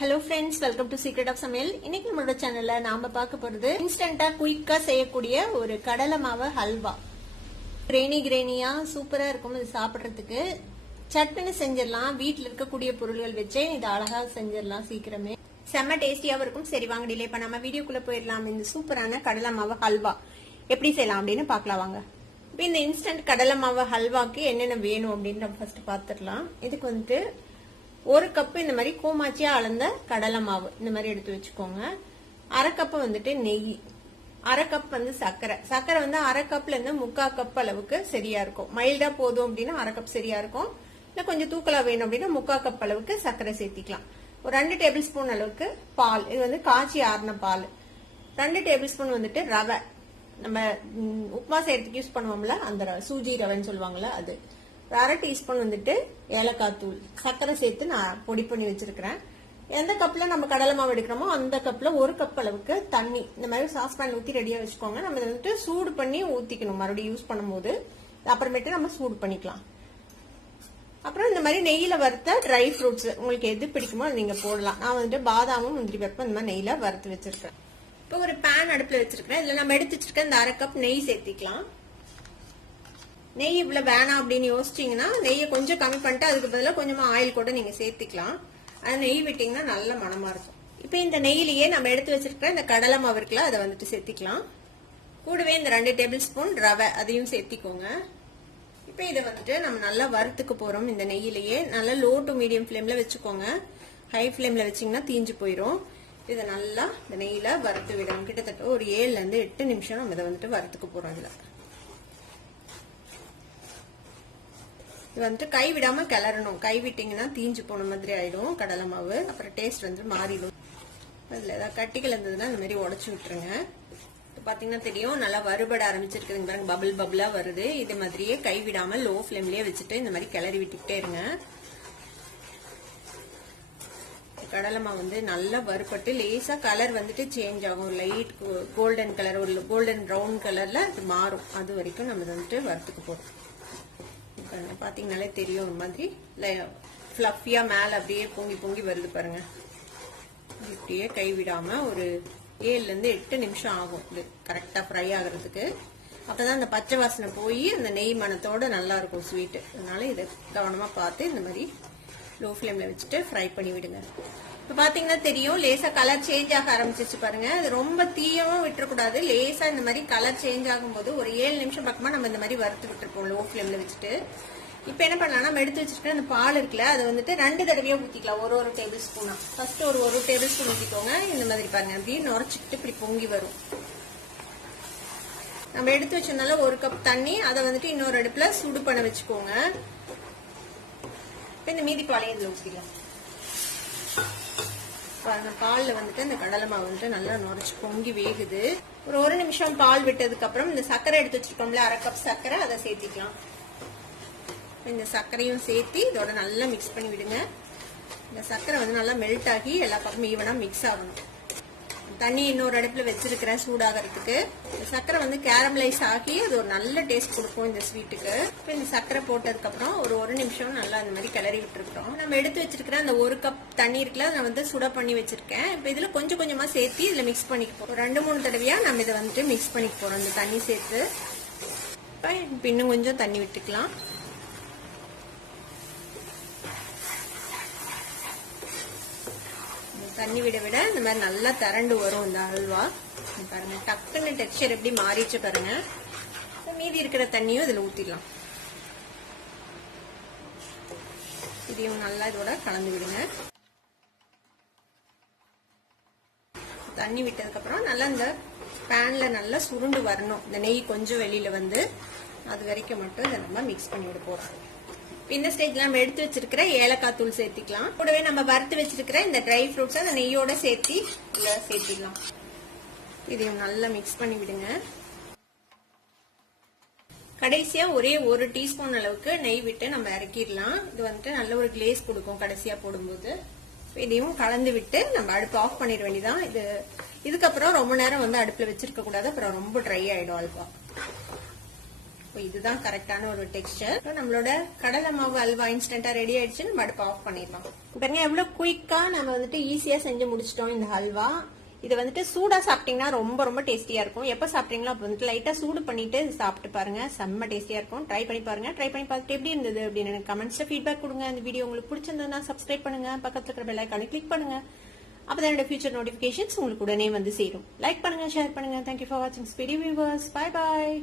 Hello friends, welcome to secret of Samayal. இன்னைக்கு நம்மளோட சேனல்ல நாம பார்க்க போறது இன்ஸ்டன்டா குயிக்கா செய்யக்கூடிய ஒரு கடலை மாவு ஹல்வா. கிரேனியா சூப்பரா இருக்கும். இது சாப்பிடுறதுக்கு சட்னி செஞ்சிடலாம். வீட்டுல இருக்கக்கூடிய பொருள்கள் வச்சே இது அழகா செஞ்சிடலாம் சீக்கிரமே. செம்ம டேஸ்டியாவும் இருக்கும். சரி வாங்க, டிலே பண்ணாம வீடியோக்குள்ள போயிடலாம். இந்த சூப்பரான கடலை மாவு ஹல்வா எப்படி செய்யலாம் அப்படின்னு பார்க்கலாம் வாங்க. இப்போ இந்த இன்ஸ்டன்ட் கடலை மாவு ஹல்வாக்கு என்னென்ன வேணும் அப்படின்னு நம்ம ஃபர்ஸ்ட் பார்த்துடலாம். இதுக்கு வந்துட்டு ஒரு கப்பு இந்த மாதிரி கூமாச்சியா அளந்த கடலை மாவு இந்த மாதிரி எடுத்து வச்சுக்கோங்க. அரை கப்பு வந்துட்டு நெய், அரை கப் வந்து சர்க்கரை வந்து அரை கப்ல இருந்து 3/4 கப் அளவுக்கு சரியா இருக்கும். மைல்டா போதும் அப்படின்னா அரை கப் சரியா இருக்கும். இல்ல கொஞ்சம் தூக்கலா வேணும் அப்படின்னா 3/4 கப் அளவுக்கு சர்க்கரை சேர்த்திக்கலாம். ஒரு 2 டேபிள் ஸ்பூன் அளவுக்கு பால், இது வந்து காய்ச்சி ஆறின பால். 2 டேபிள் ஸ்பூன் வந்துட்டு ரவை, நம்ம உப்புமா செய்யறதுக்கு யூஸ் பண்ணுவோம்ல அந்த சூஜி ரவைன்னு சொல்லுவாங்கல்ல அது. 1/2 டீஸ்பூன் வந்துட்டு ஏலக்காய் தூள், சர்க்கரை சேர்த்து நான் பொடி பண்ணி வச்சிருக்கிறேன். எந்த கப்ல நம்ம கடலை மாவு எடுக்கிறோமோ அந்த கப்ல 1 கப் அளவுக்கு தண்ணி இந்த மாதிரி சாஸ்பேன் ஊத்தி ரெடியா வச்சுக்கோங்க. நம்ம இதை வந்துட்டு சூடு பண்ணி ஊத்திக்கணும் மறுபடியும் யூஸ் பண்ணும்போது. அப்புறமேட்டு நம்ம சூடு பண்ணிக்கலாம். அப்புறம் இந்த மாதிரி நெய்யில வறுத்த ட்ரை ஃப்ரூட்ஸ் உங்களுக்கு எது பிடிக்குமோ அது நீங்க போடலாம். நான் வந்துட்டு பாதாமும் முந்திரி பருப்பும் இந்த மாதிரி நெய்யில வறுத்து வச்சிருக்கேன். இப்போ ஒரு பேன் அடுப்புல வச்சிருக்கேன். இதுல நம்ம எடுத்து வச்சிருக்க இந்த 1/2 கப் நெய் சேர்த்திக்கலாம். நெய் இவ்வளவு வேணாம் அப்படின்னு யோசிச்சீங்கன்னா நெய்யை கொஞ்சம் கம்மி பண்ணிட்டு அதுக்கு பதிலாக கொஞ்சமா ஆயில் கூட நீங்க சேர்த்துக்கலாம். அது நெய் விட்டீங்கன்னா நல்ல மனமா இருக்கும். இப்ப இந்த நெய்யிலேயே நம்ம எடுத்து வச்சிருக்க இந்த கடலை மாவு இருக்குல்ல அதை வந்துட்டு சேர்த்திக்கலாம். கூடவே இந்த 2 டேபிள் ஸ்பூன் ரவை அதையும் சேர்த்திக்கோங்க. இப்ப இதை வந்துட்டு நம்ம நல்லா வறுத்துக்க போறோம். இந்த நெய்யிலேயே நல்லா லோ டு மீடியம் ஃபிளேம்ல வச்சுக்கோங்க. ஹை ஃபிளேம்ல வச்சீங்கன்னா தீஞ்சு போயிடும். இதை நல்லா இந்த நெய்யில வறுத்து விடணும். கிட்டத்தட்ட ஒரு 7ல இருந்து 8 நிமிஷம் நம்ம இதை வந்துட்டு வறுத்துக்க போறோம். இதுல இது வந்துட்டு கை விடாம கிளறணும். கை விட்டீங்கன்னா தீஞ்சு போன மாதிரி ஆயிடும் கடலை மாவு. அப்புறம் டேஸ்ட் வந்து மாறிடும். அதுல ஏதாவது கட்டிகள் இருந்ததுன்னா இந்த மாதிரி உடச்சு விட்டுருங்க. பாத்தீங்கன்னா தெரியும் நல்லா வறுபட ஆரம்பிச்சிருக்குதுங்க பாருங்க, பபிள் பபிளா வருது. இது மாதிரியே கை விடாம லோ ஃபிளேம்லயே வச்சுட்டு இந்த மாதிரி கிளறி விட்டுக்கிட்டே இருங்க. கடலை மாவு வந்து நல்லா வறுபட்டு லேசா கலர் வந்துட்டு சேஞ்ச் ஆகும். லைட் கோல்டன் கலர், ஒரு கோல்டன் ப்ரௌன் கலர்ல அது மாறும். அது வரைக்கும் நம்ம வந்துட்டு வறுத்துக்க போறோம். பாத்தீங்கன்னாலே தெரியும் ஒரு மாதிரி ஃபிளஃபியா மேல அப்படியே பொங்கி பொங்கி வருது பாருங்க. இப்படியே கைவிடாம ஒரு 7ல இருந்து 8 நிமிஷம் ஆகும் இது கரெக்டா ஃப்ரை ஆகுறதுக்கு. அப்பதான் அந்த பச்சை வாசனை போய் அந்த நெய் மணத்தோட நல்லா இருக்கும் ஸ்வீட். அதனால இதை கவனமா பார்த்து இந்த மாதிரி லோ ஃபிளேம்ல வச்சுட்டு ஃப்ரை பண்ணி விடுங்க. இப்ப பாத்தீங்கன்னா தெரியும் லேசா கலர் சேஞ்ச் ஆக ஆரம்பிச்சிச்சு பாருங்க. அது ரொம்ப தீயவும் விட்டுறக்கூடாது. லேசா இந்த மாதிரி கலர் சேஞ்ச் ஆகும்போது ஒரு 7 நிமிஷம் பக்கமா நம்ம இந்த மாதிரி வறுத்து விட்டுருப்போம் லோ ஃபிளேம்ல வச்சுட்டு. இப்ப என்ன பண்ணலாம், நம்ம எடுத்து வச்சிருக்க அந்த பால் இருக்குல்ல அதை வந்துட்டு 2 தடவையா ஊத்திக்கலாம். ஒரு டேபிள் ஸ்பூனா ஃபர்ஸ்ட் ஒரு டேபிள் ஸ்பூன் ஊத்திக்கோங்க. இந்த மாதிரி பாருங்க அப்படியே நுரைச்சிக்கிட்டு இப்படி பொங்கி வரும். நம்ம எடுத்து வச்சதுனால 1 கப் தண்ணி, அதை வந்துட்டு இன்னொரு அடுப்புல சுடு பண்ண வச்சுக்கோங்க. இந்த மீதி பாலையும் இதுல ஊத்திக்கலாம். பால்ல வந்துட்டு இந்த கடலை மாவு வந்துட்டு நல்லா நுரைச்சு பொங்கி வேகுது. ஒரு 1 நிமிஷம் பால் விட்டதுக்கு அப்புறம் இந்த சர்க்கரை எடுத்து வச்சிருக்கோம்ல 1/2 கப் சர்க்கரை, அதை சேர்த்திக்கலாம். இந்த சர்க்கரையும் சேர்த்து இதோட நல்லா மிக்ஸ் பண்ணி விடுங்க. இந்த சர்க்கரை வந்து நல்லா மெல்ட் ஆகி எல்லா பக்கமும் ஈவனா மிக்ஸ் ஆகணும். தண்ணி இன்னொரு அடுப்புல வச்சிருக்கிறேன் சூடாகிறதுக்கு. இந்த சர்க்கரை வந்து கேரமலைஸ் ஆகி அது ஒரு நல்ல டேஸ்ட் கொடுக்கும் இந்த ஸ்வீட்டுக்கு. இப்போ இந்த சர்க்கரை போட்டதுக்கு அப்புறம் ஒரு நிமிஷம் நல்லா இந்த மாதிரி கிளறி விட்டுருக்கோம். நம்ம எடுத்து வச்சிருக்கிற அந்த 1 கப் தண்ணி இருக்குல்ல நான் வந்து சுட பண்ணி வச்சிருக்கேன். இப்போ இதுல கொஞ்சம் கொஞ்சமா சேர்த்து இதுல மிக்ஸ் பண்ணிக்க போறோம். 2-3 தடவையா நம்ம இதை வந்துட்டு மிக்ஸ் பண்ணிக்க போறோம் இந்த தண்ணி சேர்த்து. இப்போ இன்னும் கொஞ்சம் தண்ணி விட்டுக்கலாம். தண்ணி விட விட இந்த மாதிரி நல்லா திரண்டு வரும் இந்த அல்வா. பாருங்க டக்குன்னு டெக்ஸ்சர் எப்படி மாறிச்சு பாருங்க. மீதி இருக்கிற தண்ணியும் இதுல ஊத்திடலாம். இதையும் நல்லா இதோட கலந்து விடுங்க. தண்ணி விட்டதுக்கு அப்புறம் நல்லா இந்த பேன்ல நல்லா சுருண்டு வரணும். இந்த நெய் கொஞ்சம் வெளியில வந்து அது வரைக்கும் மட்டும் இதை நம்ம மிக்ஸ் பண்ணி விட போறோம். இந்த ஸ்டேஜ்ல நம்ம எடுத்து வச்சிருக்கிற ஏலக்காய் தூள் சேர்த்திக்கலாம். கூடவே நம்ம வறுத்து வச்சிருக்கிற இந்த ட்ரை ஃப்ரூட்ஸ் அந்த நெய்யோட சேர்த்தி சேர்த்திடலாம். இதையும் நல்லா மிக்ஸ் பண்ணி விடுங்க. கடைசியா ஒரே 1 டீஸ்பூன் அளவுக்கு நெய் விட்டு நம்ம இறக்கிடலாம். இது வந்துட்டு நல்ல ஒரு கிளேஸ் கொடுக்கும் கடைசியா போடும்போது. இதையும் கலந்து விட்டு நம்ம அடுப்பு ஆஃப் பண்ணிட வேண்டியதான். இதுக்கப்புறம் ரொம்ப நேரம் வந்து அடுப்புல வச்சிருக்க கூடாது, அப்புறம் ரொம்ப ட்ரை ஆயிடும் அல்வா. இதுதான் கரெக்டான ஒரு டெக்ஸ்டர். நம்மளோட கடலை மாவு அல்வா இன்ஸ்டன்டா ரெடி ஆயிடுச்சு. நம்ம அடுப்பு ஆஃப் பண்ணிடலாம். பாருங்க எவ்வளவு குயிக்கா நம்ம வந்துட்டு ஈஸியா செஞ்சு முடிச்சிட்டோம் இந்த ஹல்வா. இது வந்துட்டு சூடா சாப்பிட்டீங்கன்னா ரொம்ப ரொம்ப டேஸ்டியா இருக்கும். எப்ப சாப்பிட்டீங்களோ அப்ப வந்துட்டு லைட்டா சூடு பண்ணிட்டு சாப்பிட்டு பாருங்க, செம்ம டேஸ்டியா இருக்கும். ட்ரை பண்ணி பாருங்க. ட்ரை பண்ணி பார்த்துட்டு எப்படி இருந்தது அப்படின்னு எனக்கு கமெண்ட்ஸ்ல ஃபீட்பேக் கொடுங்க. இந்த வீடியோ உங்களுக்கு பிடிச்சிருந்ததுன்னா சப்ஸ்கிரைப் பண்ணுங்க, பக்கத்துல இருக்கிற பெல் ஐகானை கிளிக் பண்ணுங்க. அப்பதான் என்னோட ஃபியூச்சர் நோட்டிபிகேஷன்ஸ் உங்களுக்கு உடனே வந்து சேரும். லைக் பண்ணுங்க, ஷேர் பண்ணுங்க. தேங்க்யூ ஃபார் வாட்சிங் ஸ்பீடி வியூவர்ஸ். Bye bye.